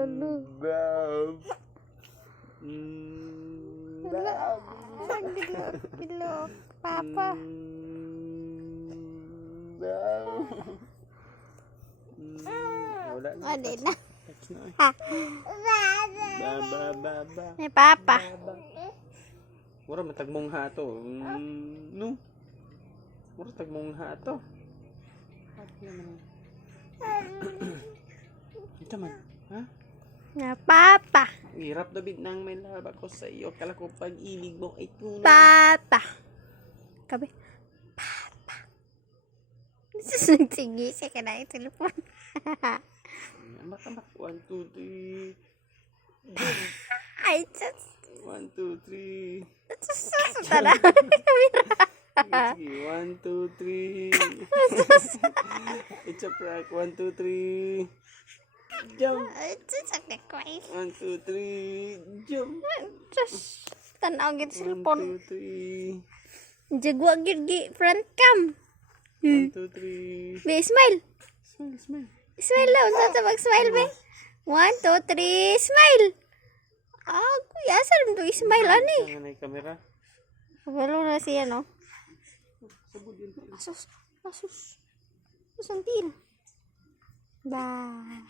Lalo. Bilo. Papa. Wala na. Wala na. Touch na eh. Ha. Ba. Ni Papa. Mura matagmong hato. No. Mura tagmong hato. Ito man. Ha? Ni Papa. Hirap David nang may laba ko sa iyo. Kala ko pag-ibig mo ay tunay. Papa. Kabi. Papa. Sige, ka na yung telepon. Amak-amak. 1, 2, 3. Ay, just. 1, 2, 3. Tara. Sige, 1, 2, 3. It's a prank. 1, 2, 3. Jump. Just ang nakway. 1, 2, 3. Jump. Just. Tanaw gid 1, telepon. 2, 3. Jagwa gid front cam. 1, 2, 3. Be smile. Smile. Smile daw. Unsa ta mag-smile be? 1, 2, 3, smile. Ah, kuya, saan mo smile ani? Saan na yung camera? Walo na siya, no? Sabod yun. Asus. Asus ang tin. Bye.